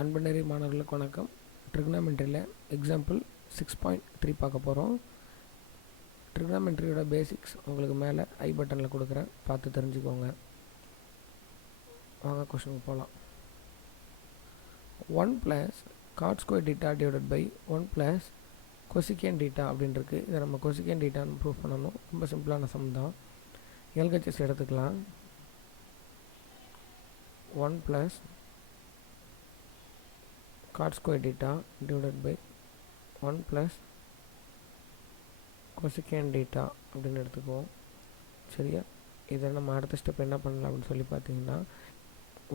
அன்பனரி மாணவர்களுக்கு வணக்கம். ட்ரிகனாமெண்ட்ரியில் எக்ஸாம்பிள் 6.3 பார்க்க போகிறோம். ட்ரிகனாமெண்ட்ரியோட பேசிக்ஸ் உங்களுக்கு மேலே ஐ பட்டனில் கொடுக்குறேன், பார்த்து தெரிஞ்சுக்கோங்க. வாங்க கொஷனுக்கு போகலாம். 1 + cot square theta divided by 1 + cosecant theta அப்படின்னு இருக்குது. இதை நம்ம cosecant thetaன்னு ப்ரூவ் பண்ணணும். ரொம்ப சிம்பிளான சம் தான். எல்ஹெச்எஸ் எடுத்துக்கலாம். 1 + cot square theta divided by 1 + cosecant theta அப்படின்னு எடுத்துக்குவோம். சரியா? இதை நம்ம அடுத்த ஸ்டெப் என்ன பண்ணலாம் அப்படின்னு சொல்லி பார்த்தீங்கன்னா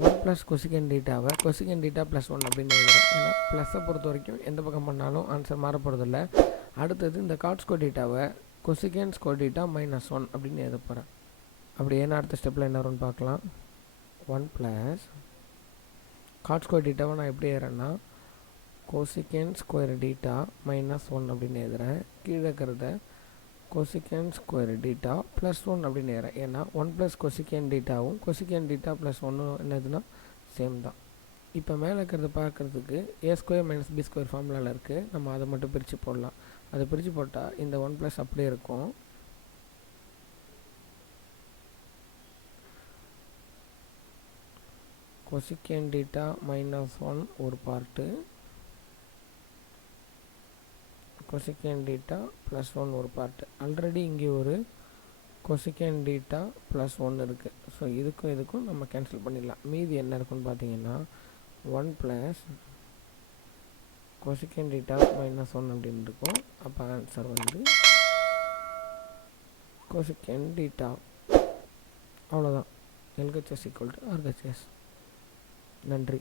1 + cosecant thetaவை cosecant theta + 1 அப்படின்னு எழுதுறேன். ஏன்னா ப்ளஸ்ஸை பொறுத்த வரைக்கும் எந்த பக்கம் பண்ணாலும் ஆன்சர் மாற போகிறதில்ல. அடுத்தது இந்த cot square thetaவை cosecant square theta - 1 அப்படின்னு எழுத போகிறேன். அப்படி ஏன்னா அடுத்த ஸ்டெப்பில் என்ன வரும்னு பார்க்கலாம். 1 + cot square thetaவை நான் எப்படி எழுதுறேன்னா cosecant square theta - 1 அப்படின்னு எழுதுறேன். கீழே இருக்கிறத cosecant square theta + 1 அப்படின்னு எழுதுறேன். ஏன்னா 1 + cosecant thetaவும் cosecant theta + 1 என்னதுன்னா சேம் தான். இப்போ மேலே இருக்கிறத பார்க்குறதுக்கு a² - b² ஃபார்முலாவில் இருக்குது. நம்ம அதை மட்டும் பிரித்து போடலாம். அதை பிரித்து போட்டால் இந்த 1 + அப்படியே இருக்கும். cosecant theta - 1 ஒரு பார்ட்டு, cosecant theta + 1 ஒரு பார்ட்டு. ஆல்ரெடி இங்கே ஒரு cosecant theta + 1 இருக்குது. ஸோ இதுக்கும் நம்ம கேன்சல் பண்ணிடலாம். மீதி என்ன இருக்குன்னு பார்த்தீங்கன்னா 1 + cosecant theta - 1 அப்படின்னு இருக்கும். அப்போ ஆன்சர் வந்து cosecant theta. அவ்வளோதான். LHS = RHS. நன்றி.